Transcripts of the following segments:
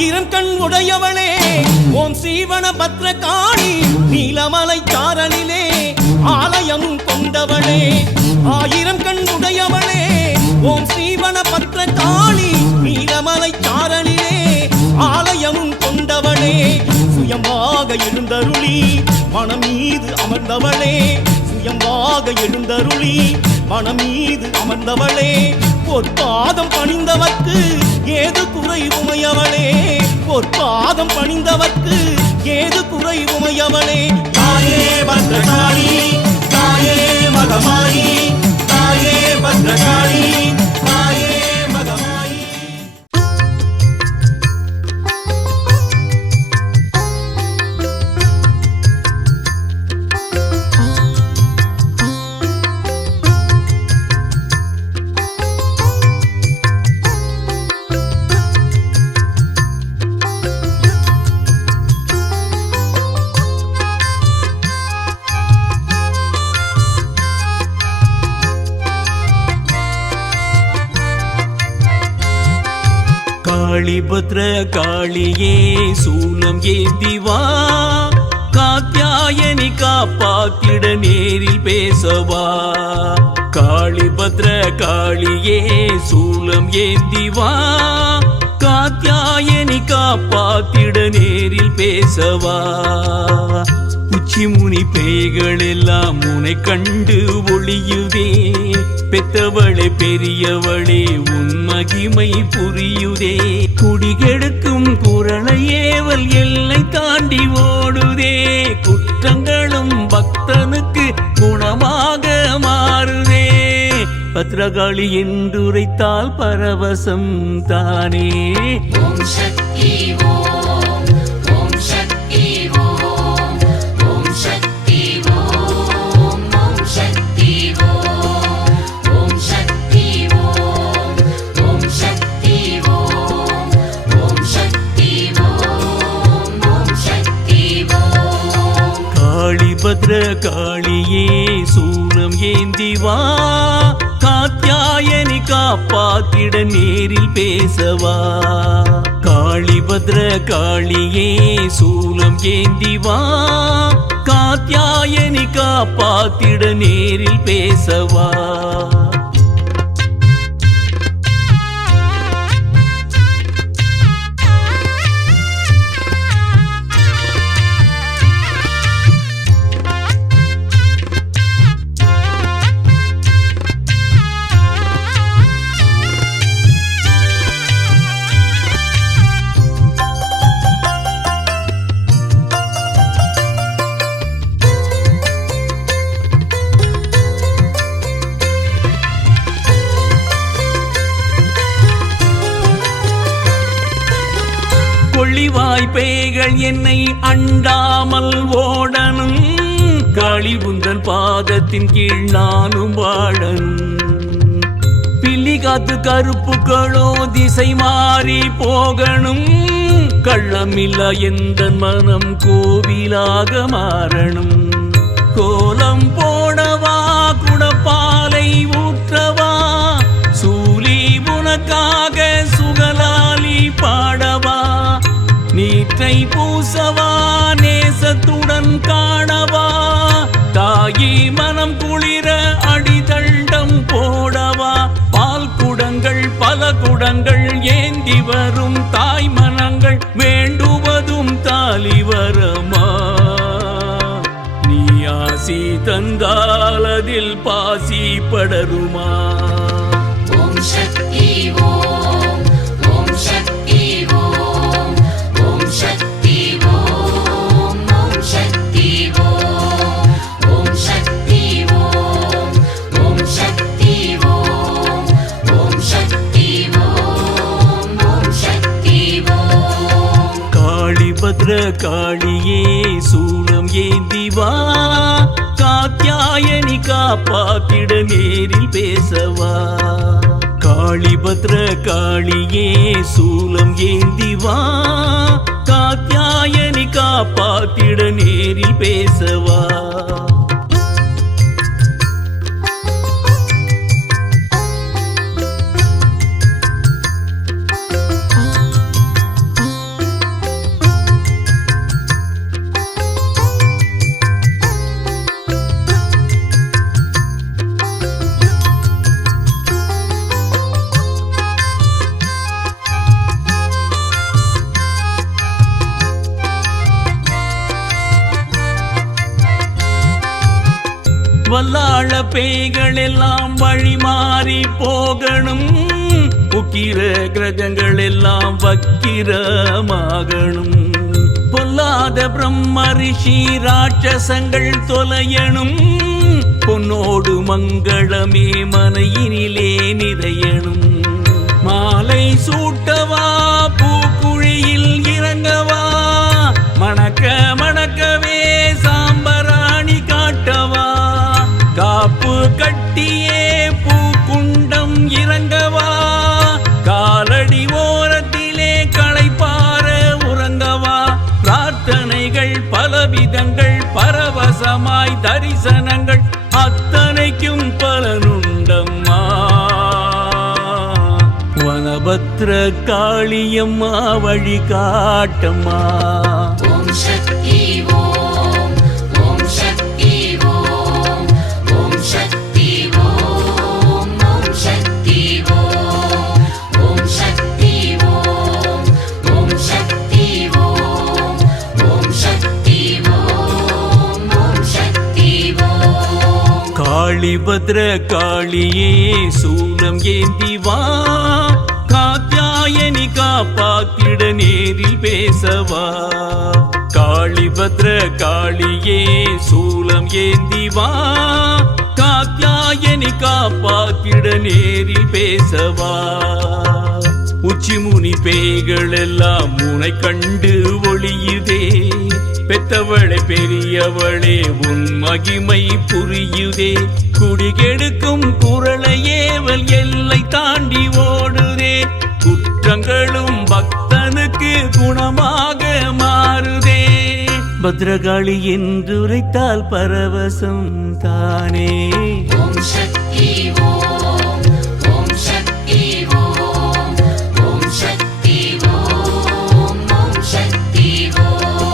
ஆயிரம் கண் உடையவளே ஓம் சீவன பத்ரகாளி நீலமலை சாரலிலே ஆலயம் கொண்டவளே ஆயிரம் கண் உடையவளே ஓம் சீவன பத்ரகாளி நீலமலை சாரலிலே ஆலயம் கொண்டவளே சுயமாக எழுந்தருளி மனம் மீது அமர்ந்தவளே சுயமாக எழுந்தருளி மனம் மீது அமர்ந்தவளே பொற்பாதம் பணிந்தவர்க்கு ஏது குறை உமையவளே பொற்பாதம் பணிந்தவர்க்கு ஏது குறை உமையவளே தாயே பத்ரகாளி தாயே மகமாயி தாயே பத்ரகாளி தாயே மகமாயி. காளி பத்ர காளியே சூலம் ஏந்திவா காத்யாயனி காப்பாத்திட நேரில் பேசவா காளி பத்ர காளியே சூலம் ஏந்திவா காத்யாயனி காப்பாத்திட நேரில் பேசவா உச்சி முனி பேய்கள் எல்லாம் உன்னை கண்டு ஒளியுதே பெத்தவளே பெரியவளே உன் மகிமை புரியுதே குடிகெடுக்கும் குரலை ஏவல் எல்லை தாண்டி ஓடுதே குற்றங்களும் பக்தனுக்கு குணமாக மாறுதே பத்ரகாளி என்றுரைத்தால் பரவசம் தானே. ஓம் சக்தி ஓம் ஓம் சக்தி ஓம் ஓம் சக்தி ஓம் ஓம் சக்தி ஓம் ஓம் சக்தி ஓம் ஓம் சக்தி ஓம் ஓம் சக்தி ஓம் ஓம் சக்தி ஓம். காளி பத்ர காளியே சூலம் ஏந்திவா காத்யாயனி காப்பாத்திட நேரில் பேசவா காளி பத்ர காளியே சூலம் ஏந்திவா காத்யாயனி காப்பாத்திட நேரில் பேசவா. பேய்கள் என்னை அண்டாமல் ஓடனும் காளி உந்தன் பாதத்தின் கீழ் நானும் வாழனும் பில்லி காத்து கருப்புகளோ திசை மாறி போகணும் கள்ளமில்ல எந்த மனம் கோவிலாக மாறணும் கோலம் போடவா குடப்பாலை ஊற்றவா சூலி உனக்காக சுகலாலி பாடவா நீற்றை பூசவா நேசத்துடன் காணவா தாயி மனம் குளிர அடிதண்டம் போடவா பால் குடங்கள் பல குடங்கள் ஏந்தி வரும் தாய் மனங்கள் வேண்டுவதும் தாலி வரமா நீ ஆசி தந்தால் அதில் பாசி படருமா. ஓம் சக்தி ஓம் ஓம் சக்தி ஓம் ஓம் சக்தி ஓம் ஓம் சக்தி ஓம் ஓம் சக்தி ஓம் ஓம் சக்தி ஓம் ஓம் சக்தி ஓம் ஓம் சக்தி ஓம். காளி பத்ர காளியே சூலம் ஏந்திவா காத்யாயனி காப்பாத்திட நேரில் பேசவா காளி பத்ர காளியே சூலம் ஏந்திவா காத்யாயனி காப்பாத்திட நேரில் பேசவா. பேய்கள் எல்லாம் வழி மாறி போகணும், உக்கிர கிரகங்கள் எல்லாம் வக்கிரமாகணும், பொல்லாத பிரம்ம ரிஷி ராட்சசங்கள் தொலையணும், பொன்னோடு மங்களமே மனையினிலே நிறையணும். மாலை சூட்டவா பூக்குழியில் இறங்கவா, மணக்க மணக்கவே சாம்பராணி காட்டவா, காப்பு கட்டியே பூக்குண்டம் இறங்கவா, காலடி ஓரத்திலே களைப்பார உறங்கவா, பிரார்த்தனைகள் பலவிதங்கள் பரவசமாய் தரிசனங்கள் அத்தனைக்கும் பலனுண்டம்மா. வனபத்ர காளியம்மா வழி காட்டம்மா. ஓம் சக்தி ஓம், ஓம் சக்தி ஓம், ஓம் சக்தி ஓம், ஓம் சக்தி ஓம், ஓம் சக்தி ஓம், ஓம் சக்தி ஓம், ஓம் சக்தி ஓம், ஓம் சக்தி ஓம். காளிபத்ர காளியே சூலம் ஏந்தி வா, காத்யாயனி காப்பாத்திட நேரில் பேசவா. காளிபத்ர காளியே சூலம் ஏந்தி வா, காத்யாயனி காப்பாத்திட நேரில் பேசவா. உச்சிமுனி பேய்கள் எல்லாம் உனை கண்டு ஒளியுதே, பெத்தவளே பெரியவளே உன் மகிமை புரியுதே, குடிகெடுக்கும் குரலை ஏவல் எல்லை தாண்டி ஓடுதே, குற்றங்களும் பக்தனுக்கு குணமாக மாறுதே. பத்ரகாளி என்று உரைத்தால் பரவசம் தானே. ஓம் சக்தி ஓம், ஓம் சக்தி ஓம், ஓம் சக்தி ஓம், ஓம் சக்தி ஓம்,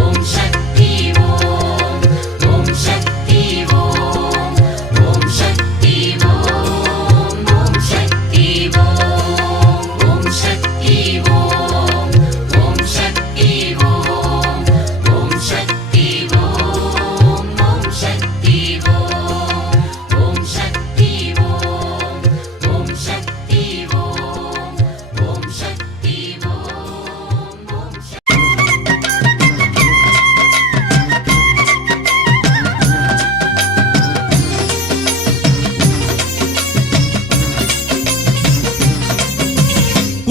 ஓம் சக்தி ஓம், ஓம் சக்தி ஓம், ஓம் சக்தி ஓம், ஓம் சக்தி ஓம், ஓம் சக்தி ஓம், ஓம் சக்தி ஓம், ஓம் சக்தி ஓம், ஓம் சக்தி ஓம், ஓம் சக்தி ஓம், ஓம் சக்தி ஓம், ஓம் சக்தி ஓம், ஓம் சக்தி.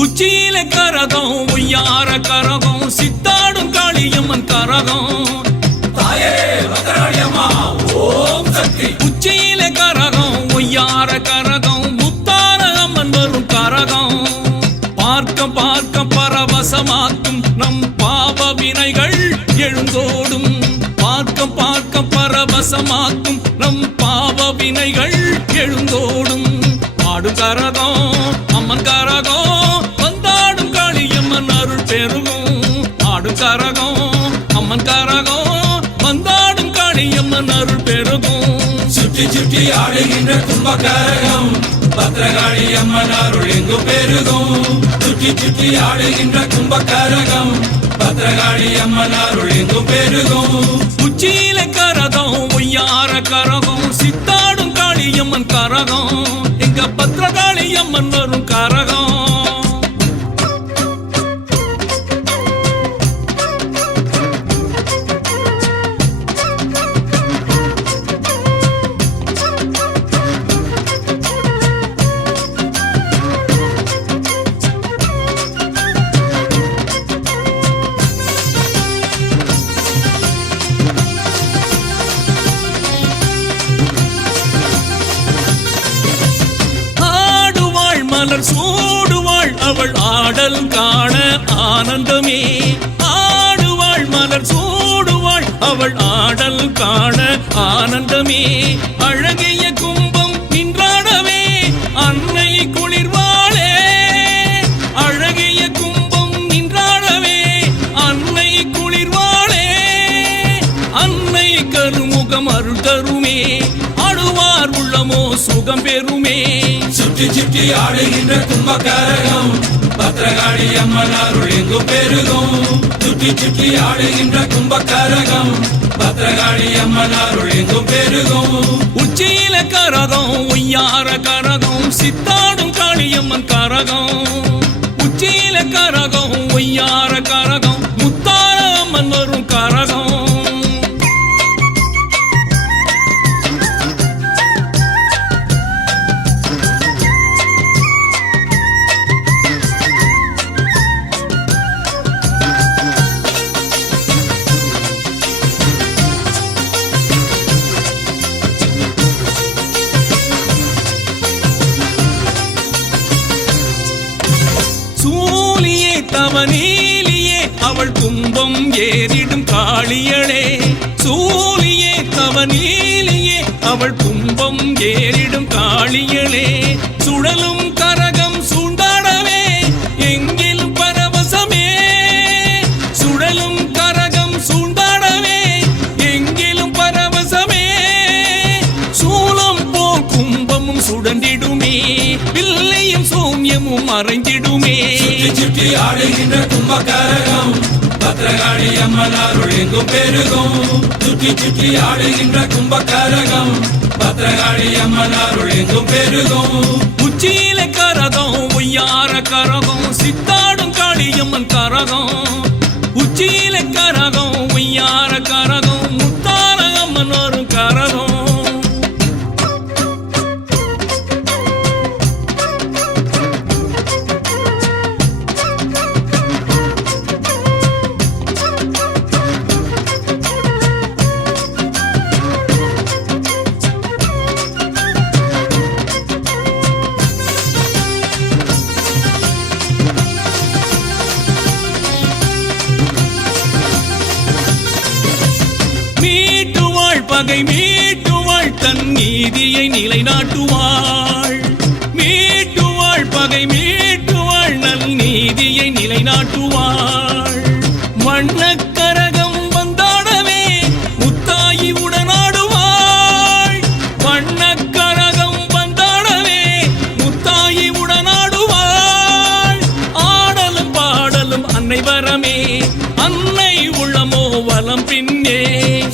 உச்சியில கரகம் உய்யார கரகம் சித்தாடும் காளியம்மன் கரகம். உச்சியில கரகம் உய்யார கரகம் முத்தார அம்மன் வரும் கரகம். பார்க்க பார்க்க பரவசமாக்கும் நம் பாவ வினைகள் எழுந்தோடும். பார்க்க பார்க்க பரவசமாக்கும் நம் பாவ வினைகள் எழுந்தோடும். ஆடும் கரகம் அம்மன் கரகம் வந்தாடும் காளியம்மன் அருள் பெருகும். ஆடும் கரகம் அம்மன் கரகம் வந்தாடும் காளியம்மன் அருள் பெருகும். சுற்றி சுற்றி ஆடுகின்ற கும்பகரகம் பத்ரகாளி அம்மன் அருள் எங்கு பெருகும். சுற்றி சுற்றி ஆடுகின்ற கும்பகரகம் பத்ரகாளி அம்மன் அருள் எங்கு பெருகும். உச்சியில கரகம் ஒய்யார கரகம் சித்தாடும் காளியம்மன் கரகம். எங்க பத்ரகாளி அம்மன் வரும் கரகம். மலர் சூடுவாள் அவள் ஆடல் காண ஆனந்தமே. ஆடுவாள் மலர் சூடுவாள் அவள் ஆடல் காண ஆனந்தமே. அழகிய கும்பம் நின்றாடவே அன்னை குளிர்வாளே. அழகிய கும்பம் நின்றாடவே அன்னை குளிர்வாளே. அன்னை கருமுகம் அருள் தருமே. ஆடுவார் உள்ளமோ சுகம் பெறுமே. சுற்றி சுற்றி ஆடுகின்ற கும்பகரகம் பத்திரகாளி அம்மன் அருள் எங்கும் பெருகும் சுற்றி சுற்றி ஆடுகின்ற கும்பகரகம் பத்திரகாளி அம்மன் அருள் எங்கும் பெருகும் உச்சியில கரகம் ஒய்யார கரகம் சித்தாடும் காளியம்மன் கரகம் உச்சியில கரகம் ஒய்யார கரகம் முத்தார அம்மன் வரும் கரகம் சூலியே தவநீலியே அவள் கும்பம் ஏறிடும் காளியளே சூலியே தவநீலியே அவள் கும்பம் ஏறிடும் காளியளே சுழலும் கரகம் சூண்டாடவே எங்கிலும் பரவசமே சுழலும் கரகம் சூண்டாடவே எங்கிலும் பரவசமே சூலம் போ கும்பமும் சுடண்டிடுமே பிள்ளையும் சூன்யமும் மறைந்திடுமே சுற்றி சுற்றி ஆடுகின்ற கும்பகரகம் பத்திரகாளி அம்மன் அருள் எங்கும் பெருகும் சுற்றி சுற்றி ஆடுகின்ற கும்பகரகம் பத்திரகாளி அம்மன் அருள் எங்கும் பெருகும் உச்சியில கரகம் ஒய்யார கரகம் சித்தாடும் காளியம்மன் கரகம் உச்சியில கரகம் ஒய்யார கரகம் முத்தார அம்மன் வரும் கரகம் பகை மீட்டுவாள் தன் நீதியை நிலைநாட்டுவாள் மீட்டுவாள் பகை மீட்டுவாள் நல் நீதியை நிலைநாட்டுவாள் வண்ணக்கரகம் வந்தாடவே முத்தாயி உடனாடுவாள் வண்ணக்கரகம் வந்தாடவே முத்தாயி உடனாடுவாள் ஆடலும் பாடலும் அன்னை வரமே அன்னை உள்ளமோ வலம் பின்னே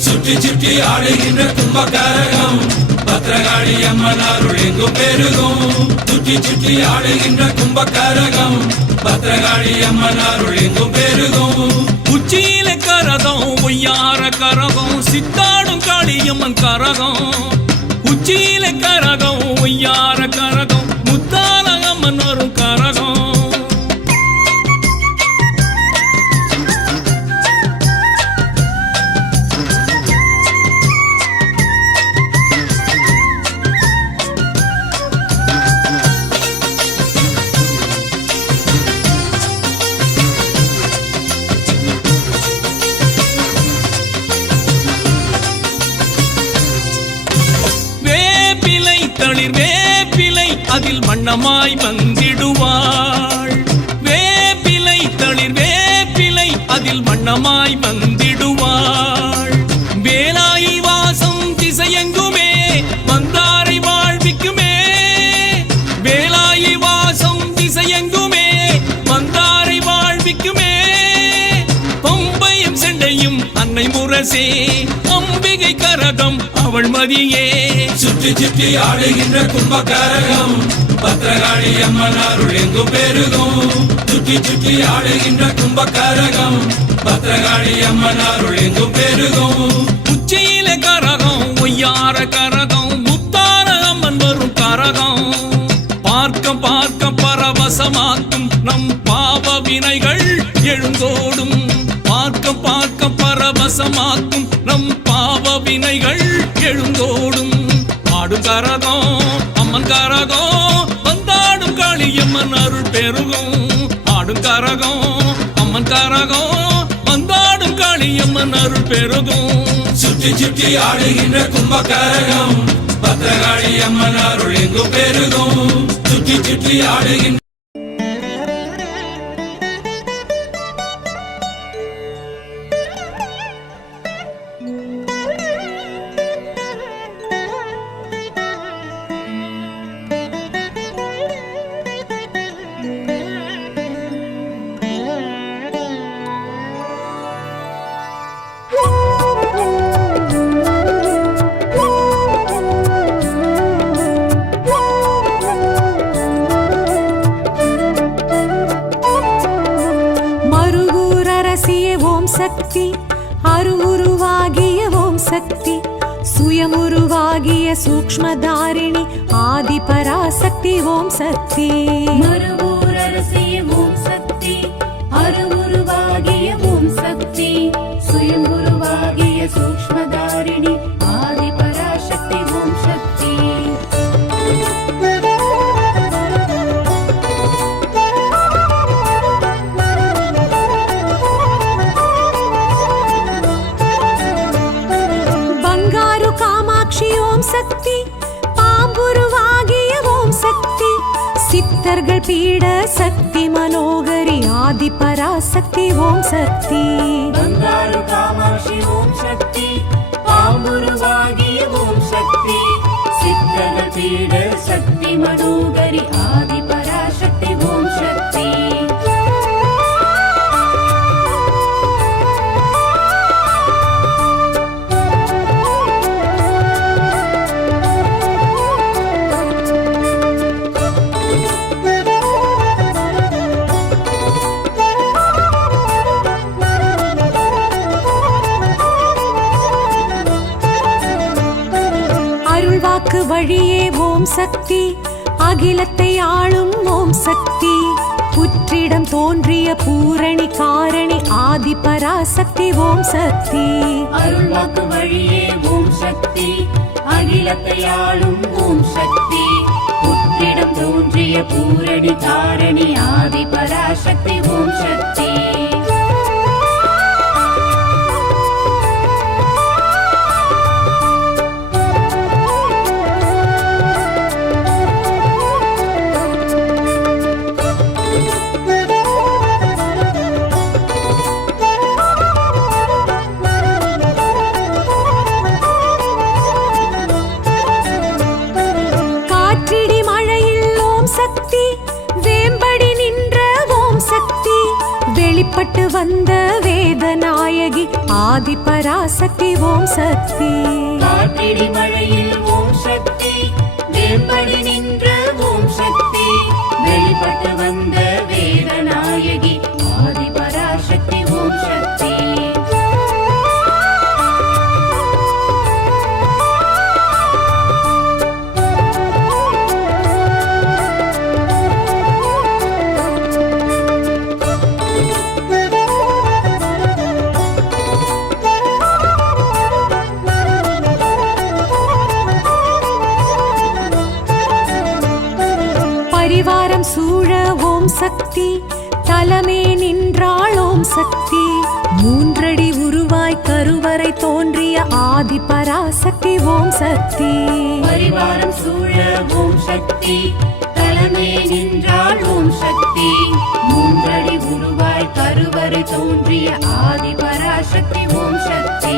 சுற்றி சுற்றி ஆடுகின்ற கும்பகரகம் பத்திரகாளி அம்மன் அருள் எங்கும் பெருகும் சுற்றி சுற்றி ஆடுகின்ற கும்பகரகம் பத்திரகாளி அம்மன் அருள் எங்கும் பெருகும் உச்சியில கரகம் ஒய்யார கரகம் சித்தாடும் காளியம்மன் கரகம் உச்சியில கரகம் ஒய்யார கரகம் முத்தார அம்மன் வரும் கரகம் தளிர் வேப்பிலை அதில் வண்ணமாய் வந்திடுவாள் வேப்பிலை தளிர் வேப்பிலை அதில் வண்ணமாய் வந்திடுவாள் வேலாயி வாசம் திசையெங்குமே வந்தாரை வாழ்விக்குமே வேலாயி வாசம் திசையெங்குமே வந்தாரை வாழ்விக்குமே பம்பையும் செண்டையும் அன்னை முரசே அம்பிகை கரகம் அவள் மதியே சுற்றி சுற்றி ஆடுகின்ற கும்பகரகம் பத்திரகாளி அம்மன் அருள் எங்கும் பெருகும் சுற்றி சுற்றி ஆடுகின்ற கும்பகரகம் பத்திரகாளி அம்மன் அருள் எங்கும் பெருகும் உச்சியில கரகம் ஒய்யார கரகம் முத்தார அம்மன் வரும் கரகம் பார்க்க பார்க்க பரவசமாக்கும் நம் பாவ வினைகள் எழுந்தோடும் பார்க்க பார்க்க பரவசமாக்கும் நம் பாவ வினைகள் எழுந்தோடும் ஆடும் கரகம் அம்மன் கரகம் வந்தாடும் காளியம்மன் அருள் பெருகும் ஆடும் கரகம் அம்மன் கரகம் வந்தாடும் காளியம்மன் அருள் பெருகும் சுற்றி சுற்றி ஆடுகின்ற கும்பகரகம் பத்திரகாளி அம்மன் அருள் எங்கும் பெருகும் சுற்றி சுற்றி ஆடுகின்ற சக்தி அருவுருவாகிய ஓம் சக்தி சுயமுருவாகிய சூக்ஷ்மதாரிணி ஆதி பராசக்தி ஓம் சக்தி மறுவூரரசிய ஓம் சக்தி அருவுருவாகிய ஓம் சக்தி சுயம்புருவாகிய சூக்ஷ்மதாரிணி ஆதி பராசக்தி ஓம் சக்தி பங்காரு காமாட்சி ஓம் சக்தி பாம்புருவாகிய ஓம் சக்தி சித்தர்கள் பீட சக்தி மனோகரி ஆதி பராசக்தி ஓம் சக்தி பங்காரு காமாட்சி ஓம் சக்தி பாம்புருவாகிய ஓம் சக்தி சித்தர்கள் பீட சக்தி மனோகரி ஆதி பராசக்தி ஓம் சக்தி அருள்வாக்கு வழியே ஓம் சக்தி அகிலத்தை ஆளும் ஓம் சக்தி புற்றிடம் தோன்றிய பூரணி காரணி ஆதி பராசக்தி ஓம் சக்தி அருள்வாக்கு வழியே ஓம் சக்தி அகிலத்தை ஆளும் ஓம் சக்தி புற்றிடம் தோன்றிய பூரணி காரணி ஆதி பராசக்தி ஓம் சக்தி காற்றிடி மழையில் ஓம் சக்தி வேம்படி நின்ற ஓம் சக்தி வெளிப்பட்டு வந்த வேதநாயகி ஆதி பராசக்தி ஓம் சக்தி காற்றிடி மழையில் ஓம் சக்தி வேம்படி நின்ற ஓம் சக்தி வெளிப்பட்டு வந்த வேதநாயகி ஆதி பராசக்தி ஓம் சக்தி பரிவாரம் சூழ ஓம் சக்தி தலமே நின்றாள் ஓம் சக்தி மூன்றடி உருவாய் கருவறை தோன்றிய ஆதி பராசக்தி ஓம் சக்தி பரிவாரம் சூழ ஓம் சக்தி தலைமை நின்றாள் ஓம் சக்தி மூன்றடி உருவாய் கருவறை தோன்றிய ஆதி பராசக்தி ஓம் சக்தி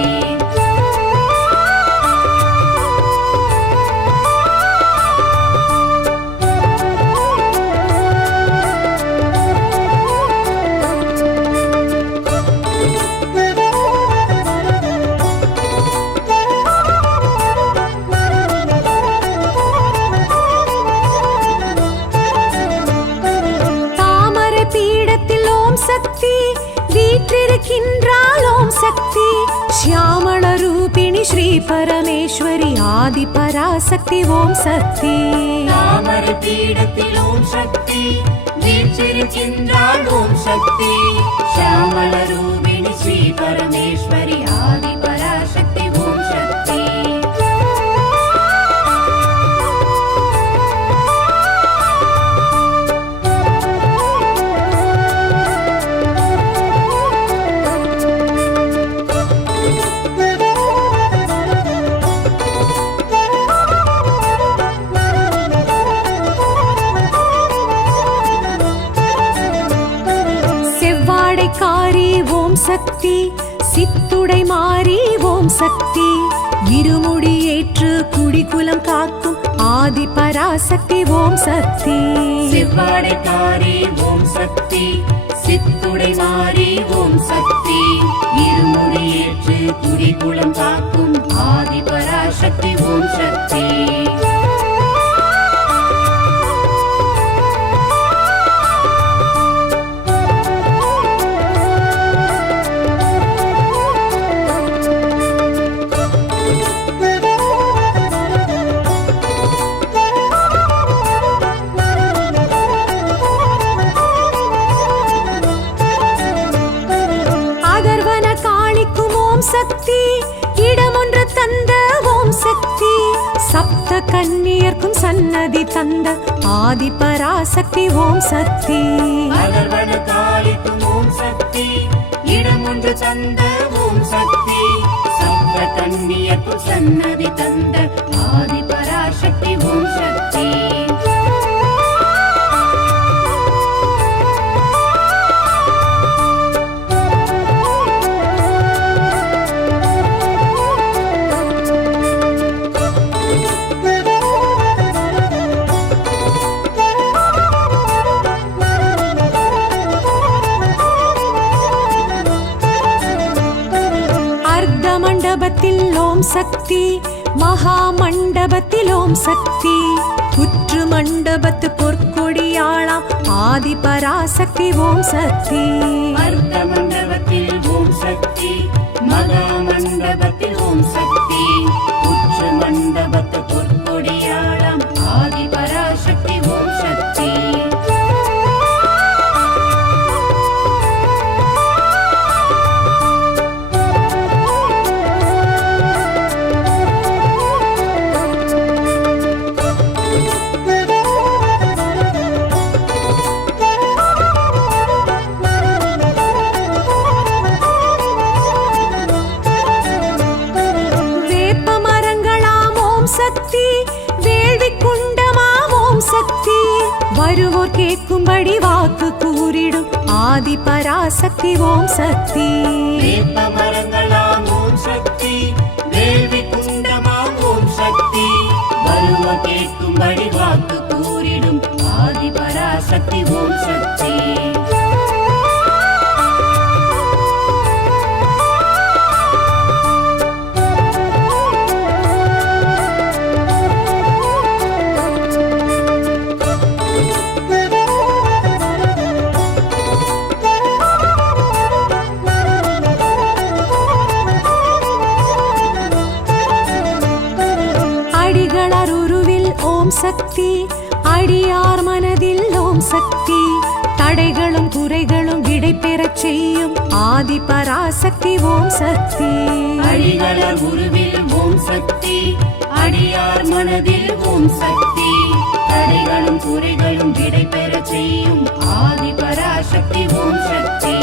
தாமரை பீடத்தில் ஓம் சக்தி வீற்றிருக்கின்றாள் ஓம் சக்தி சியாமள ரூபிணி ஸ்ரீ பரமேஸ்வரி ஆதி பராசக்தி ஓம் சக்தி தாமரை பீடத்தில் ஓம் சக்தி வீற்றிருக்கின்றாள் ஓம் சக்தி ஷியாமள ரூபிணி ஸ்ரீ பரமேஸ்வரி ஆதி பராசக்தி ஓம் சக்தி செவ்வாடைக்காரி ஓம் சக்தி சித்துடை மாறி ஓம் சக்தி இருமுடி ஏற்று குடிகுலம் காக்கும் ஆதி பராசக்தி ஓம் சக்தி செவ்வாடைக்காரி ஓம் சக்தி சித்துடை மாறி ஓம் சக்தி இருமுடியேற்று குடிகுலம் காக்கும் ஆதி பராசக்தி ஓம் சக்தி கன்னியர்க்கும் சன்னதி தந்த ஆதி பராசக்தி ஓம் சக்தி. அகர்வன காளிக்கும் ஓம் சக்தி, இடம் ஒன்று தந்த ஓம் சக்தி. சப்த கன்னியர்க்கும் சன்னதி தந்த ஆதி பராசக்தி ஓம் சக்தி. மண்டபத்தில் ஓம் சக்தி, மகா மண்டபத்தில் ஓம் சக்தி. புற்று மண்டபத்து பொற்கொடியாளாம் ஆதி பராசக்தி ஓம் சக்தி. அர்த்த மண்டபத்தில் ஓம் சக்தி, மகா மண்டபத்தில் ஓம் சக்தி. புற்று மண்டபத்து பொற்கொடியாளாம் ஆதி பராசக்தி ஓம் சக்தி. வருவோர் கேட்கும்படி வாக்கு கூறிடும் ஆதி பராசக்தி ஓம் சக்தி. வேப்ப மரங்களாம் ஓம் சக்தி, வேள்வி குண்டமாம் ஓம் சக்தி. வருவோர் கேட்கும்படி வாக்கு கூறிடும் ஆதி பராசக்தி ஓம் சக்தி. ஓம் சக்தி, அடியார் மனதில் ஓம் சக்தி. தடைகளும் குறைகளும் விடை பெறச் செய்யும் ஆதி பராசக்தி ஓம் சக்தி. அடிகளர் உருவில் ஓம் சக்தி, அடியார் மனதில் ஓம் சக்தி. தடைகளும் குறைகளும் விடை பெறச் செய்யும் ஆதி பராசக்தி ஓம் சக்தி.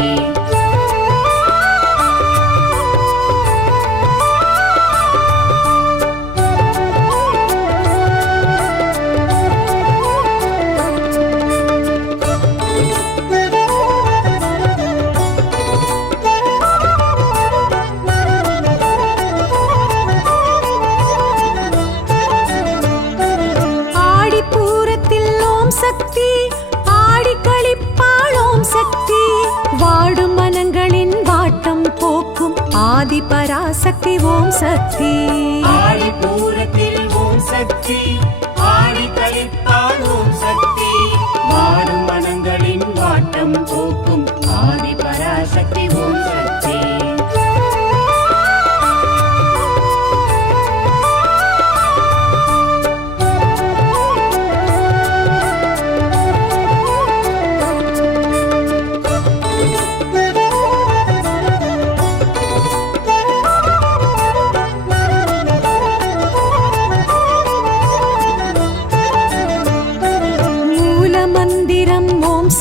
சக்தி, ஆடி களிப்பாள் ஓம் சக்தி. வாடும் மனங்களின் வாட்டம் போக்கும் ஆதி பராசக்தி ஓம் சக்தி. ஆடி பூரத்தில் ஓம் சக்தி, ஆடி களிப்பாள் ஓம் சக்தி. வாடும் மனங்களின் வாட்டம் போக்கும் ஆதி பராசக்தி ஓம் சக்தி.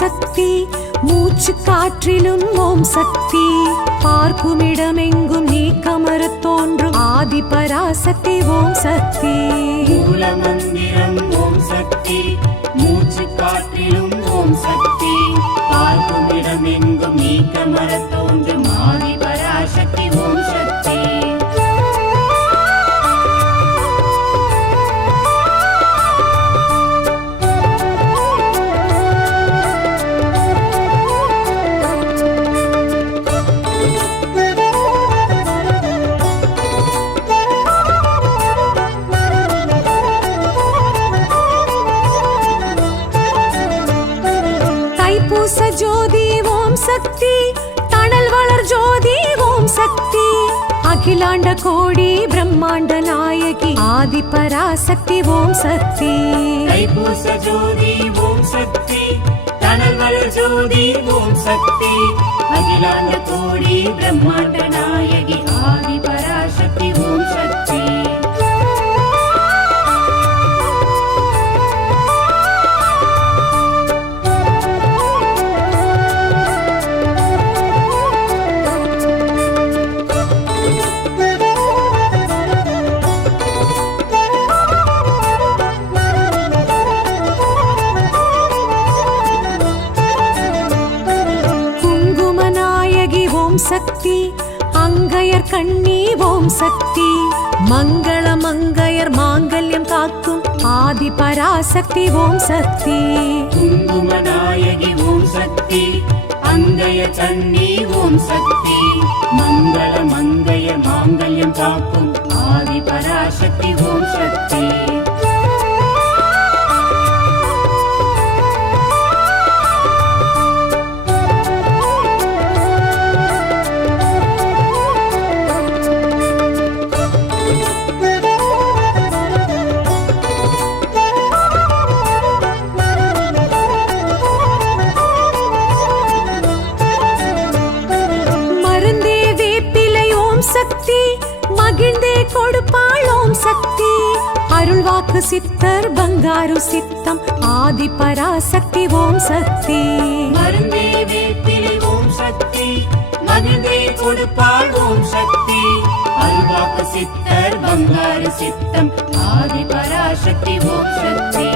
சக்தி, மூச்சு காற்றிலும் ஓம் சக்தி. பார்க்குமிடமெங்கும் நீக்கமறத் தோன்றும் ஆதி பராசக்தி ஓம் சக்தி. மூல மந்திரம் ஓம் சக்தி, மூச்சு காற்றிலும் ஓம் சக்தி. பார்க்குமிடமெங்கும் நீக்கமறத் தோன்றும் ஆதி பராசக்தி ஓம் சக்தி. ஜோதி ஓம் சக்தி, தணல் வளர் ஜோதி ஓம் சக்தி. அகிலாண்ட கோடி பிரம்மாண்ட நாயகி ஆதி பராசக்தி ஓம் சக்தி. தைப்பூச ஜோதி ஓம் சக்தி, தணல் வளர் ஜோதி ஓம் சக்தி. அகிலாண்ட கோடி பிரம்மாண்ட நாயகி ஆதி பராசக்தி ஓம் சக்தி. சக்தி அங்கையர் கண்ணி ஓம் சக்தி மங்கள மங்கையர் மாங்கல்யம் காக்கும் ஆதி பராசக்தி ஓம் சக்தி குங்குமநாயகி ஓம் சக்தி அங்கய கண்ணி ஓம் சக்தி மங்கள மங்கைய மாங்கல்யம் காக்கும் ஆதி பராசக்தி ஓம் சக்தி சக்தி மகிழ்ந்தே கொடுப்பாள் ஓம் சக்தி அருள்வாக்கு சித்தர் பங்காரு சித்தம் ஆதி பராசக்தி ஓம் சக்தி மருந்தே வேப்பிலை ஓம் சக்தி மகிழ்ந்தே கொடுப்பாள் ஓம் சக்தி அருள்வாக்கு சித்தர் பங்காரு சித்தம் ஆதி பராசக்தி ஓம் சக்தி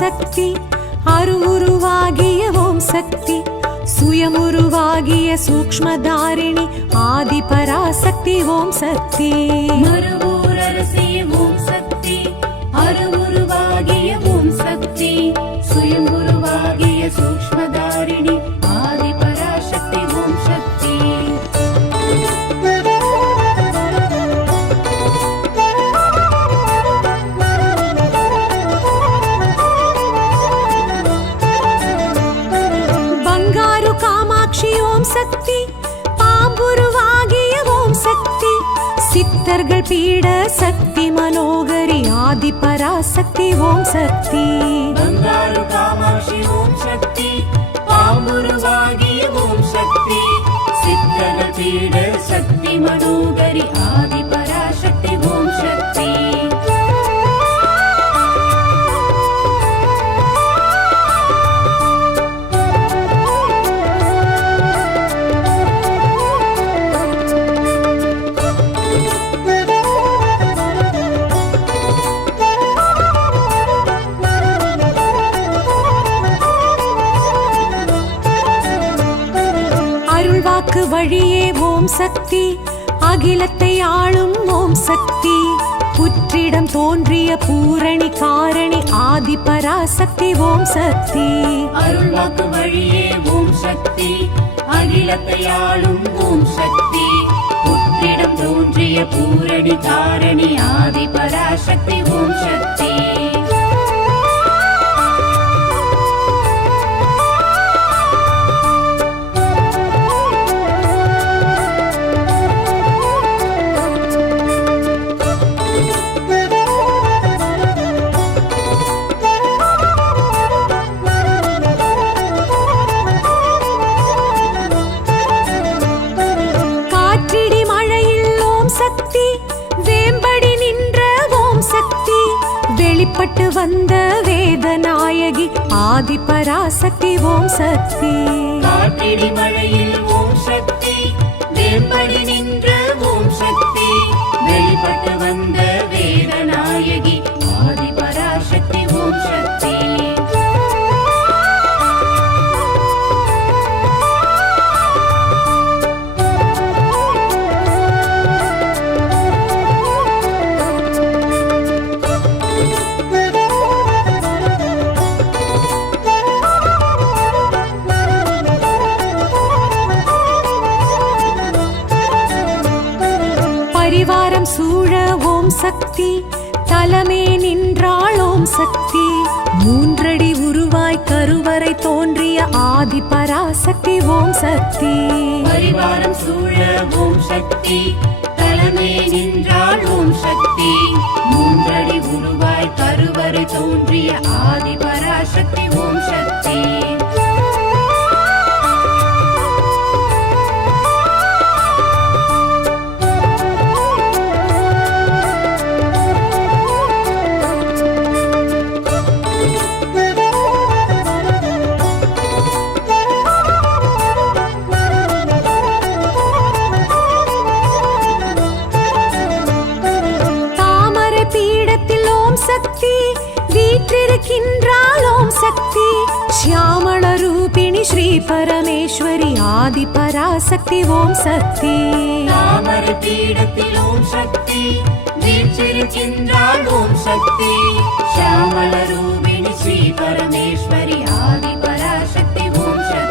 சக்தி அருவுருவாகிய ஓம் சக்தி சுயமுருவாகிய சூக்ஷ்மதாரிணி ஆதி பராசக்தி ஓம் சக்தி மறுவூரரசிய ஓம் சக்தி அருவுருவாகிய ஓம் சக்தி சுயமுருவாகிய சூக்ஷ்மதாரிணி ஆதி பராசக்தி ஓம் சக்தி சக்தி பாம்புருவாகிய ஓம் சக்தி சித்தர்கள் பீட சக்தி மனோகரி ஆதி பராசக்தி ஓம் சக்தி பங்காரு காமாட்சி ஓம் சக்தி பாம்புருவாகிய ஓம் சக்தி சித்தர்கள் பீட சக்தி மனோகரி ஆதி பராசக்தி ஓம் சக்தி வழியே ஓம் சக்தி அகிலத்தை ஆளும் ஓம் சக்தி புற்றிடம் தோன்றிய பூரணி காரணி ஆதி பராசக்தி ஓம் சக்தி அருள்வாக்கு வழியே ஓம் சக்தி அகிலத்தை ஆளும் ஓம் சக்தி புற்றிடம் தோன்றிய பூரணி காரணி ஆதி பராசக்தி ஓம் சக்தி வெளிப்பட்டு வந்த வேதநாயகி ஆதி பராசக்தி ஓம் சக்தி காற்றிடி மழையில் ஓம் சக்தி வேம்படி நின்ற ஓம் சக்தி வெளிப்பட்டு வந்த வேதநாயகி ஆதி பராசக்தி ஓம் சக்தி பரிவாரம் சூழ ஓம் சக்தி தலமே நின்றாள் ஓம் சக்தி மூன்றடி உருவாய் கருவறை தோன்றிய ஆதி பராசக்தி ஓம் சக்தி பரிவாரம் சூழ ஓம் சக்தி தலமே நின்றாள் ஓம் சக்தி மூன்றடி உருவாய் கருவறை தோன்றிய ஆதி பராசக்தி ஓம் சக்தி வீற்றிருக்கின்றாள் ஓம் சக்தி ஷியாமள ரூபிணி ஸ்ரீ பரமேஸ்வரி ஆதி பராசக்தி ஓம் சக்தி தாமரை பீடத்தில் ஓம் சக்தி வீற்றிருக்கின்றாள் ஓம் சக்தி ஷியாமள ரூபிணி ஸ்ரீ பரமேஸ்வரி ஆதி பராசக்தி ஓம் சக்தி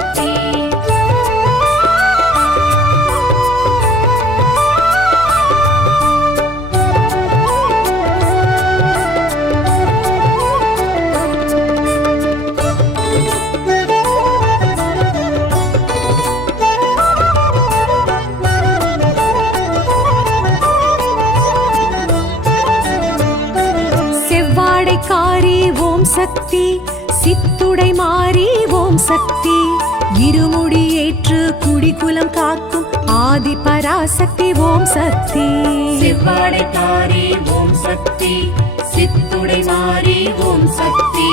காரி ஓம் சக்தி சித்துடை மாறி ஓம் சக்தி இருமுடி ஏற்று குடிகுலம் காக்கும் ஆதி பராசக்தி ஓம் சக்தி செவ்வாடைக்காரி ஓம் சக்தி சித்துடை மாறி ஓம் சக்தி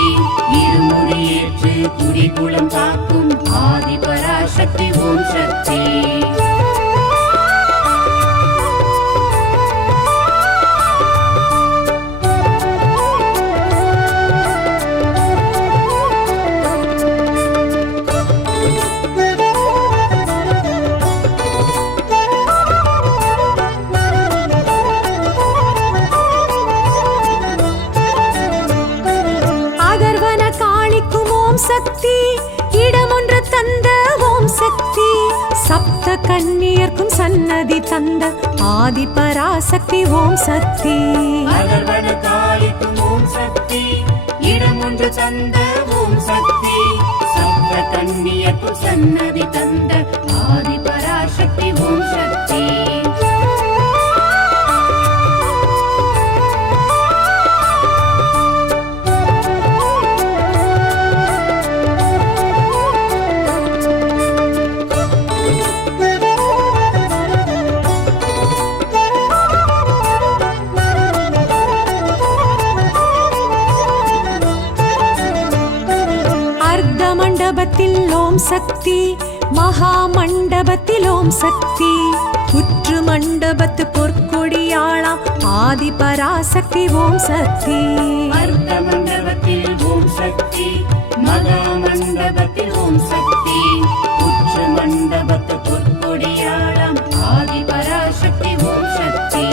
இருமுடி ஏற்று குடிகுலம் காக்கும் ஆதி பராசக்தி ஓம் சக்தி சக்தி இடமொன்று தந்த ஓம் சக்தி சப்த கன்னியர்க்கும் சன்னதி தந்த ஆதி பராசக்தி ஓம் சக்தி அகர்வன காளிக்கும் ஓம் சக்தி இடமொன்று தந்த ஓம் சக்தி சப்த கன்னியர்க்கும் சன்னதி தந்த ஆதி பராசக்தி ஓம் சக்தி மண்டபத்தில் ஓம் சக்தி மகா மண்டபத்தில் ஓம் சக்தி புற்று மண்டபத்து பொற்கொடியாளாம் ஆதி பராசக்தி ஓம் சக்தி அர்த்த மண்டபத்தில் ஓம் சக்தி மகா மண்டபத்தில் ஓம் சக்தி புற்று மண்டபத்து பொற்கொடியாளாம் ஆதி பராசக்தி ஓம் சக்தி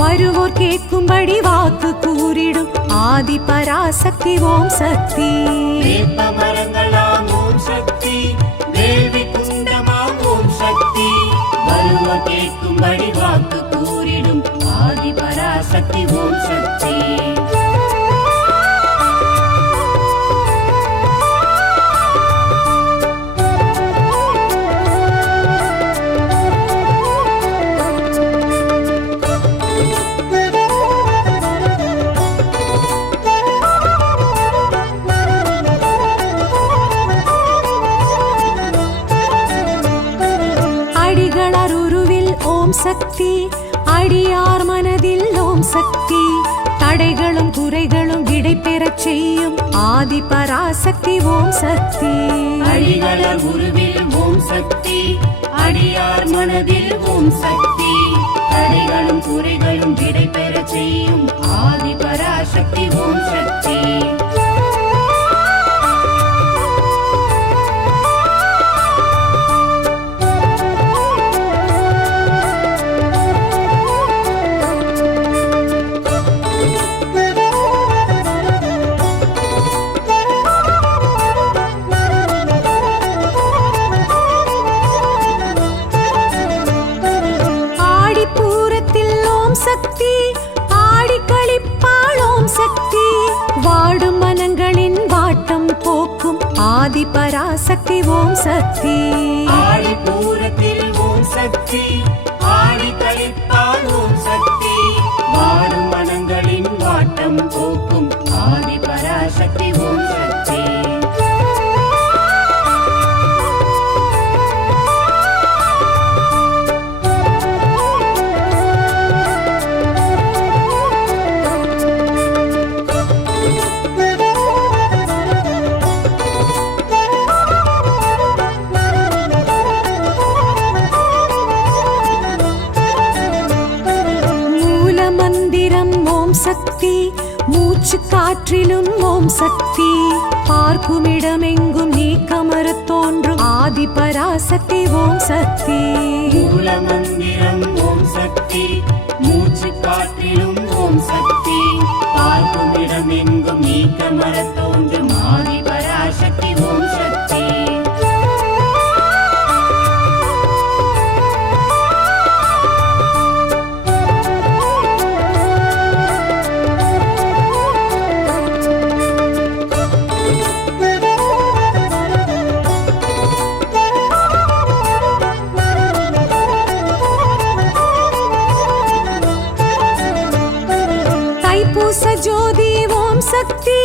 வருவோர் கேட்கும்படி வாக்கு கூறிடும் ஆதி பராசக்தி ஓம் சக்தி வேப்ப மரங்களாம் ஓம் சக்தி வேள்வி குண்டமாம் ஓம் சக்தி வருவோர் கேட்கும்படி வாக்கு கூறிடும் ஆதி பராசக்தி ஓம் சக்தி சக்தி அடியார் மனதில் ஓம் சக்தி தடைகளும் குறைகளும் விடை பெறச் செய்யும் ஆதி பராசக்தி ஓம் சக்தி அடிகளர் உருவில் ஓம் சக்தி அடியார் மனதில் ஓம் சக்தி தடைகளும் குறைகளும் விடை பெறச் செய்யும் ஆதி பராசக்தி ஓம் சக்தி சக்தி ஆடி களிப்பாள் ஓம் சக்தி வாடும் மனங்களின் வாட்டம் போக்கும் ஆதி பராசக்தி ஓம் சக்தி ஆடி பூரத்தில் ஓம் சக்தி ஆடி களிப்பாள் ஓம் சக்தி வாடும் மனங்களின் வாட்டம் போக்கும் ஆதி பராசக்தி ஓம் சக்தி சக்தி மூச்சு காற்றிலும் ஓம் சக்தி பார்க்குமிடமெங்கும் நீக்கமரத் தோன்றும் ஆதி பராசக்தி ஓம் சக்தி மூல மந்திரம் ஓம் சக்தி மூச்சு காற்றிலும் ஓம் சக்தி பார்க்கும் இடமெங்கும் நீக்க மரத் தோன்றும் ஆதி பராசக்தி ஓம் சக்தி தைப்பூச ஜோதி ஓம் சக்தி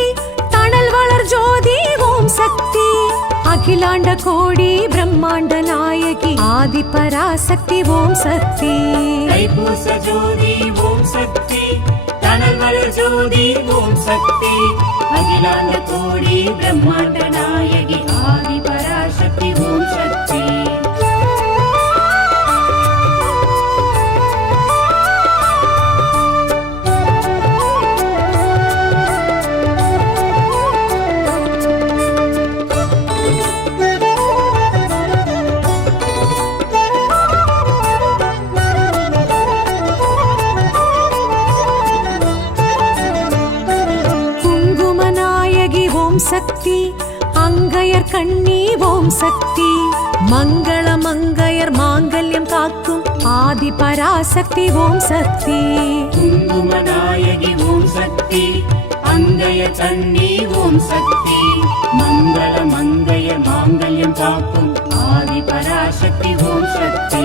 தணல் வளர் ஜோதி ஓம் சக்தி அகிலாண்ட கோடி பிரம்மாண்ட நாயகி ஆதி பராசக்தி ஓம் சக்தி தைப்பூச ஜோதி ஓம் சக்தி தணல் வளர் ஜோதி ஓம் சக்தி அகிலாண்ட கோடி பிரம்மாண்ட நாயகி ஆதி பராசக்தி ஓம் சக்தி சக்தி அங்கையர் கண்ணி ஓம் சக்தி மங்கள மங்கையர் மாங்கல்யம் காக்கும் ஆதி பராசக்தி ஓம் சக்தி குங்குமநாயகி ஓம் சக்தி அங்கைய கண்ணி ஓம் சக்தி மங்கள மங்கையர் மாங்கல்யம் காக்கும் ஆதி பராசக்தி ஓம் சக்தி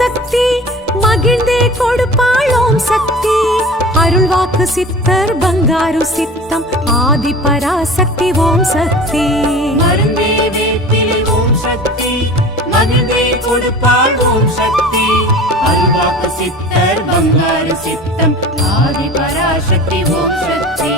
சக்தி மகிழ்ந்தே கொடுப்பாள் ஓம் சக்தி அருள்வாக்கு சித்தர் பங்காரு சித்தம் ஆதி பராசக்தி ஓம் சக்தி மருந்தே வேப்பிலை ஓம் சக்தி மகிழ்ந்தே கொடுப்பாள் ஓம் சக்தி அருள்வாக்கு சித்தர் பங்காரு சித்தம் ஆதி பராசக்தி ஓம் சக்தி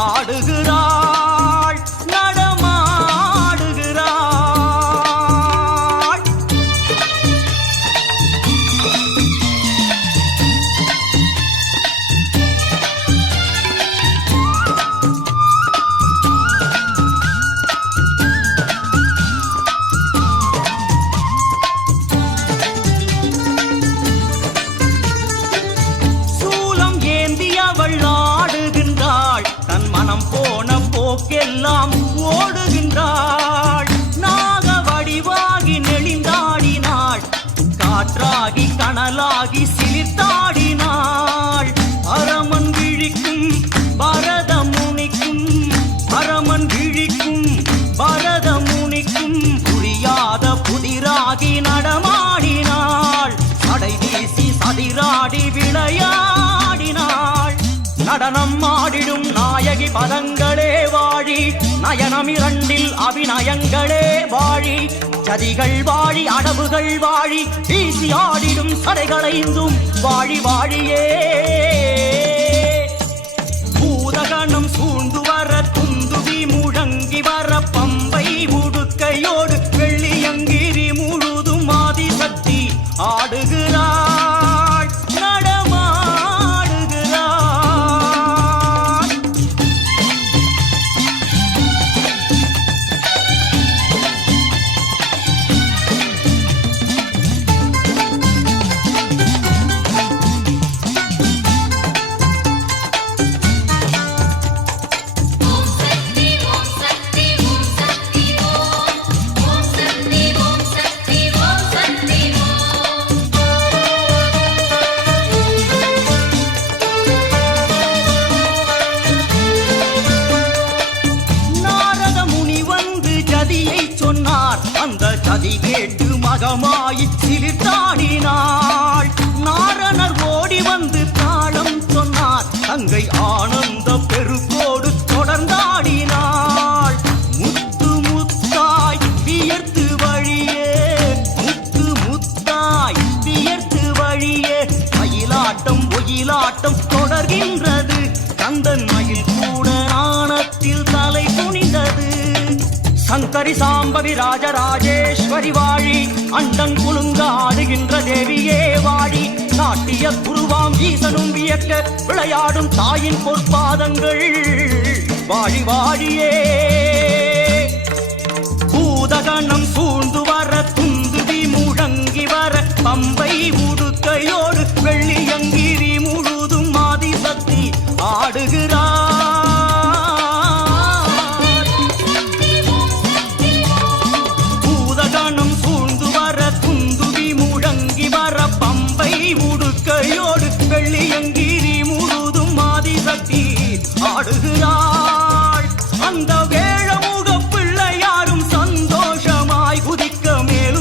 ஆடுகிறாள் நடமாடுகிறாள். சூலம் ஏந்தியவள் ஆடுகின்றாள், தன் மனம் போன போக்கெல்லாம் ஓடுகின்றாள். நாக வடிவாகி நெளிந்தாடினாள், காற்றாகி கனலாகி சிலிர்த்தாடினாள். அரமன் விழிக்கும் பரத முனிக்கும், அரமன் விழிக்கும் பரத முனிக்கும் புரியாத புதிராகி நடமாடினாள். சடை வீசி சதிராடி விளையாடினாள். நடனம் ஆடிடும் நாயகி பதங்களே வாழி, நயனம் இரண்டில் அபிநயங்களே வாழி. சதிகள் வாழி அடவுகள் வாழி, வீசி ஆடிடும் சடைகளைந்தும் வாழி வாழியே. பூதகணம் சூழ்ந்து வர துந்துவி முழங்கி வர பம்பை உடுக்கையோடு வெள்ளியங்கிரி முழுதும் ஆதிசக்தி ஆடுகிறாள் நடமாடுகிறாள். ஓம் சக்தி ஓம் சக்தி ஓம் சக்தி ஓம் ஓம் சக்தி ஓம் சக்தி ஓம் சக்தி ஓம். நாரத முனி வந்து ஜதியை சொன்னார், அந்த ஜதி கேட்டு மகமாயி சிலிர்த்தாடினாள். நாரணர் ஓடி வந்து தாளம் சொன்னார், தங்கை ஆனந்த பெருக்கோடு தொடர்ந்தாடினாள். முத்து முத்தாய் வியர்த்து வழியே, முத்து முத்தாய் வியர்த்து வழியே. மயிலாட்டம் ஒயிலாட்டம் தொடர்கின்றது, கந்தன் மயில் கூட நாணத்தில் தலை குனிந்தது. சங்கரி சாம்பவி ராஜராஜேஸ்வரி வாழி, அண்டன் குலுங்க ஆடுகின்ற தேவியே வாழி. நாட்டிய குருவாம் ஈசனும் வியக்க விளையாடும் தாயின் பொற்பாதங்கள் வாழி வாழியே. பூதகணம் சூழ்ந்து வர துந்துவி முழங்கி வர பம்பை உடுக்கையோடு வெள்ளியங்கிரி முழுதும் ஆதிசக்தி ஆடுகிறாள். பூதகணம் சூழ்ந்து வர துந்துவி முழங்கி வர பம்பை உடுக்கையோடு வெள்ளியங்கிரி முழுதும் ஆதிசக்தி ஆடுகிறாள். அந்த வேழமுக பிள்ளையாரும் சந்தோஷமாய் குதிக்க மேலும்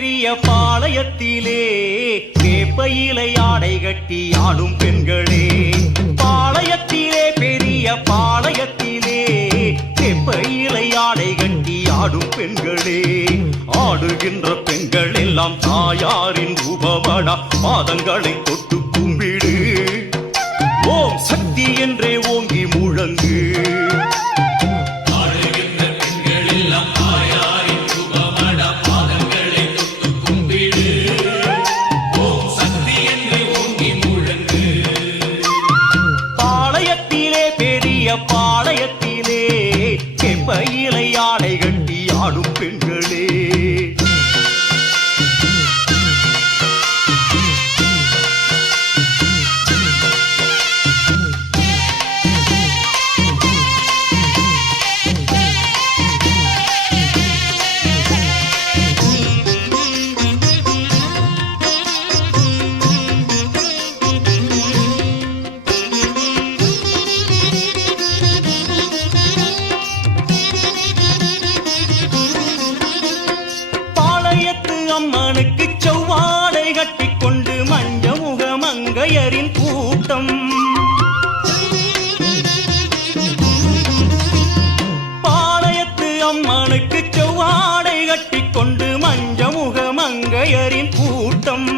பெரிய பாளையத்திலே வேப்பையிலை ஆடை கட்டி ஆடும் பெண்களே. பாளையத்திலே பெரிய பாளையத்திலே வேப்பையிலை ஆடை கட்டி ஆடும் பெண்களே. ஆடுகின்ற பெண்கள் எல்லாம் தாயாரின் ரூபமடா, பாதங்களை தொட்டு கும்பிடு. ஓம் சக்தி என்றே ஓங்கி முழங்கு. ஆடுகின்ற பெண்கள் எல்லாம் தாயாரின் ரூபமடா, பாதங்களை தொட்டு கும்பிடு. ஓம் சக்தி என்று ஓங்கி முழங்கு. பாளையத்திலே பெரிய பாளையத்திலே செப்பையிலை ஆடை கட்டி ஆடும் பெண்களே. அம்மனுக்கு செவ்வாடை கட்டிக்கொண்டு மஞ்சமுக மங்கையரின் கூட்டம். பாளையத்து அம்மனுக்கு செவ்வாடை கட்டிக்கொண்டு மஞ்சமுக மங்கையரின் கூட்டம்.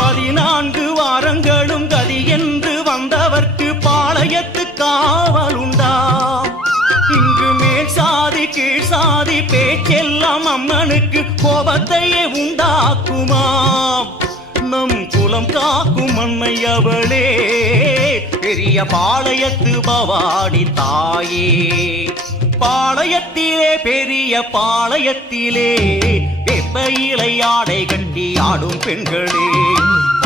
14 வாரங்களும் கதி என்று வந்தவர்க்கு பாளையத்து காவலுண்டா. இங்கு மேல் சாதி கீழ் சாதி பேச்செல்லாம் அம்மனுக்கு கோபத்தையே உண்டாக்குமாம். நம் குலம் காக்கும் அன்னை அவளே, பெரிய பாளையத்து பவானி தாயே. பாளையத்திலே பெரிய பாளையத்திலே வெப்பையிலை ஆடை கட்டி ஆடும் பெண்களே.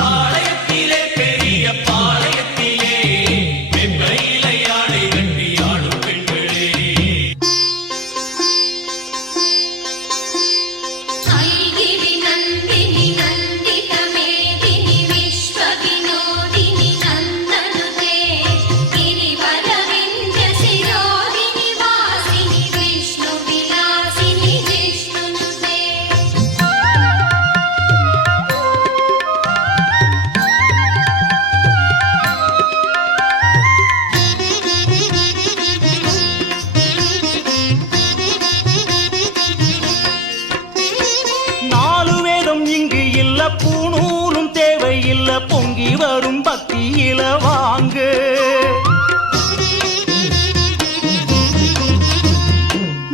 பாளையத்திலே பெரிய பாளையத்திலே வெப்பையிலை ஆடை கட்டி ஆடும் பெண்களே. ஐகிரி நந்தினி நந்தித மேதினி விஸ்வ வினோதினி நந்தனுதே गिरिवरविंध्य शिरोदिनि वासिनि विष्णु विलासिनि जिष्णुनुते. நாலு வேதம் இங்கு இல்ல, பூணூலும் தேவையில்ல, பொங்கி வரும் பக்தியில வாங்க.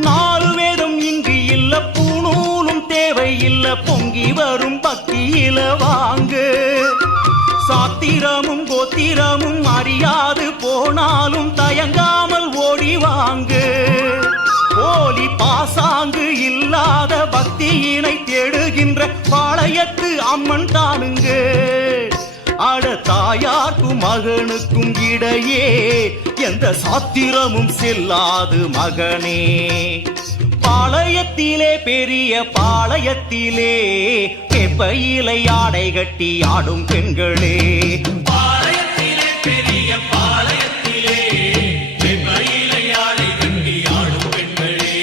நாலு வேதம் இங்கு இல்ல, பூணூலும் தேவையில்ல, பொங்கி வரும் பக்தியில வாங்க. சாத்திரமும் கோத்திரமும் அறியாது போனாலும் தயங்காமல் ஓடி வாங்க. போலி பாசாங்கு இல்லாத பக்தியினை தேடுகின்ற பாளையத்து அம்மன் தானுங்க. அட தாயார்க்கும் மகனுக்கும் இடையே எந்த சாத்திரமும் செல்லாது மகனே. பாளையத்திலே பெரிய பாளையத்திலே வெப்பையிலை ஆடை கட்டி ஆடும் பெண்களே. பாளையத்திலே பெரிய பாளையத்திலே வெப்பையிலை ஆடை கட்டி ஆடும் பெண்களே.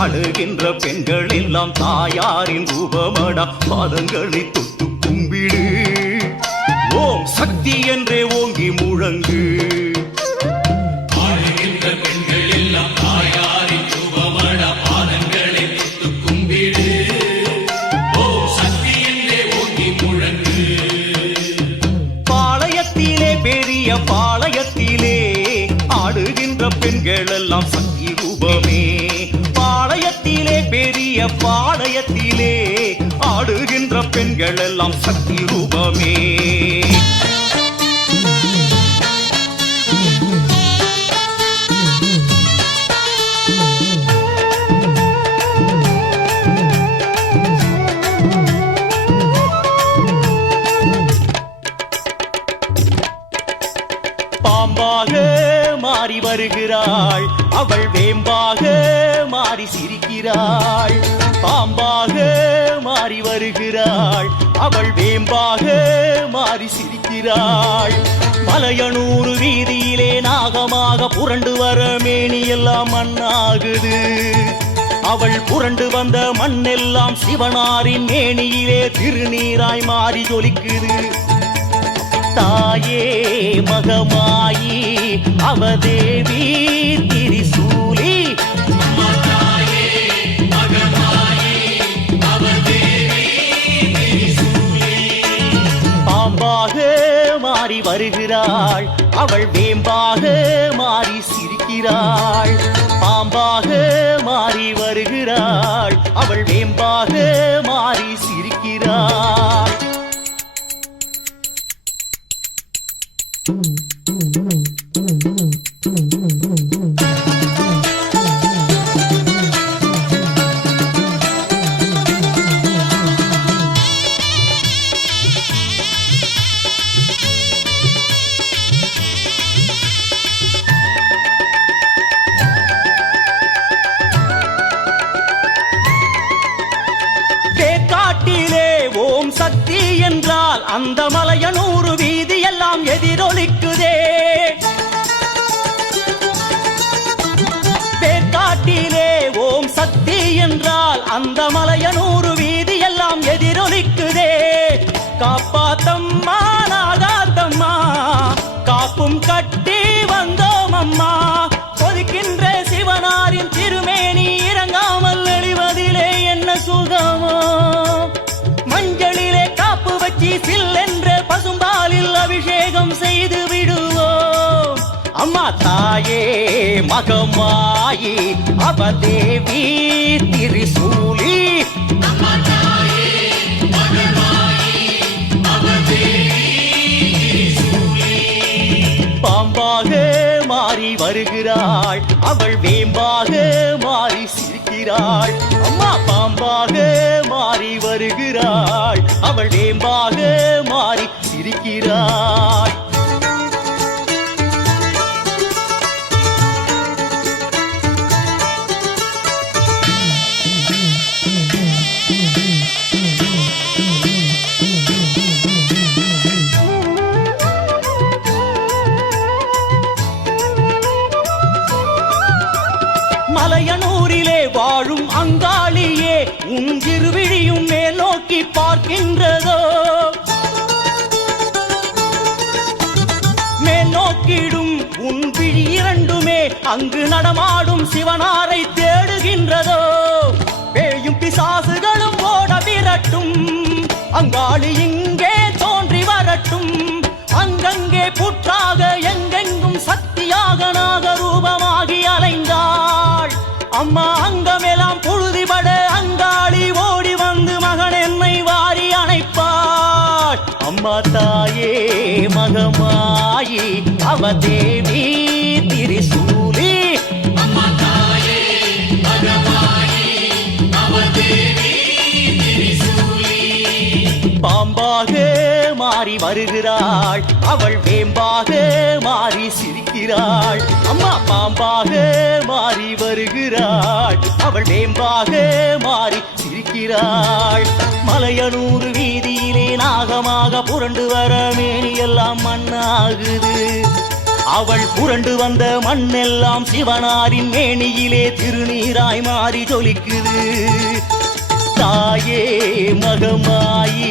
ஆடுகின்ற பெண்கள் எல்லாம் தாயாரின் ரூபமடா, பாதங்களை தொட்டு கும்பிடு. ஓம் சக்தி என்றே ஓங்கி முழங்கு. ஆடுகின்ற பெண்கள் எல்லாம் தாயாரின் ரூபமடா, பாதங்களை தொட்டு கும்பிடு. ஓம் சக்தி என்றே ஓங்கி முழங்கு. பாளையத்திலே பெரிய பாளையத்திலே ஆடுகின்ற பெண்கள் எல்லாம் சக்தி ரூபமே. பாளையத்திலே பெரிய பாளையத்திலே ஆடுகின்ற பெண்கள் எல்லாம் சக்தி ரூபமே. பாம்பாக மாறி வருகிறாள் அவள், வேம்பாக மாறி சிரிக்கிறாள். பாம்பாக மாறி வருகிறாள் அவள், வேம்பாக மாறி சிரிக்கிறாள். மலையனூர் வீதியிலே நாகமாக புரண்டு வர மேனி எல்லாம் மண்ணாகுது. அவள் புரண்டு வந்த மண்ணெல்லாம் சிவனாரின் மேனியிலே திருநீராய் மாறி ஜொலிக்குது தாயே மகமாயி அவதேவி திரிசூலி பாம்பாக மாறி வருகிறாள் அவள் வேம்பாக மாறி சிரிக்கிறாள் பாம்பாக மாறி வருகிறாள் அவள் வேம்பாக மாறி சிரிக்கிறாள் தேக்காட்டிலே ஓம் சக்தி என்றால் அந்த மலையனூறு வீதி எல்லாம் எதிரொலிக்குதே தேக்காட்டிலே ஓம் சக்தி என்றால் அந்த மலையனூறு வீதி எல்லாம் எதிரொலிக்குதே காப்பாத்தம்மா நாகாத்தம்மா காப்பும் கட்டி வந்தோம் அம்மா கொதிக்கின்ற சிவனாரின் திருமேனி இறங்காமல் எழிவதிலே என்ன சுகமோ மஞ்சளிலே காப்பு வச்சி சில்லென்ற பசும்பாலில் அபிஷேகம் செய்து விடுவோம் அம்மா தாயே மகமாயி அவதேவி திரிசூலி பாம்பாக மாறி வருகிறாள் அவள் வேம்பாக மாறி சிரிக்கிறாள் அம்மா பாம்பாக மாறி வருகிறாள் அவள் வேம்பாக மாறி சிரிக்கிறாள் மலையனூரிலே வாழும் அங்காளியே உன் திருவிழியும் மேல் நோக்கி பார்க்கின்றதோ மேல் நோக்கிடும் உன் விழி இரண்டுமே அங்கு நடமாடும் சிவனாரை தேடுகின்றதோ பேயும் பிசாசுகளும் ஓட விரட்டும் அங்காளி இங்கே தோன்றி வரட்டும் அங்கங்கே புற்றாக எங்கெங்கும் சக்தியாக நாகரூபமாகி அலைந்தாள் அம்மா அங்கமெல்லாம் புழுதிபட அங்காளி ஓடி வந்து மகன் என்னை வாரி அணைப்பாள் அம்மா தாயே மகமாயி அவதேவி திரிசூலி பாம்பாக மாறி வருகிறாள் அவள் வேம்பாக மாறி சிரிக்கிறாள் அம்மா பாம்பாக மாறி வருகிறாள் அவள் வேம்பாக மாறி சிரிக்கிறாள் மலையனூறு வீதியிலே நாகமாக புரண்டு வர மேனியெல்லாம் மண்ணாகுது அவள் புரண்டு வந்த மண்ணெல்லாம் சிவனாரின் மேனியிலே திருநீராய் மாறி ஜொலிக்குது தாயே மகமாயி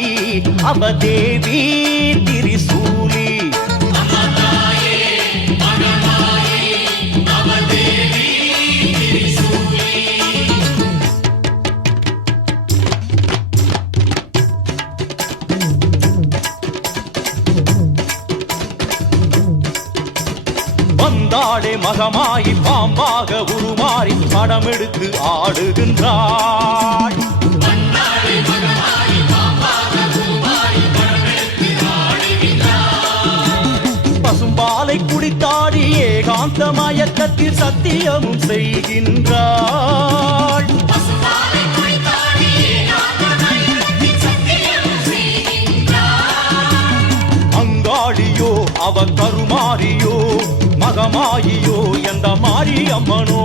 அவதேவி திரிசூலி வந்தாளே மகமாயி பாம்பாக உருமாறி படம் எடுத்து ஆடுகின்றாள் பசும்பாலை குடித்தாடி ஏகாந்த மயக்கத்தில் சத்தியமும் செய்கின்றாள் அங்காளியோ அவ கருமாரியோ மகமாயியோ எந்த மாரியம்மனோ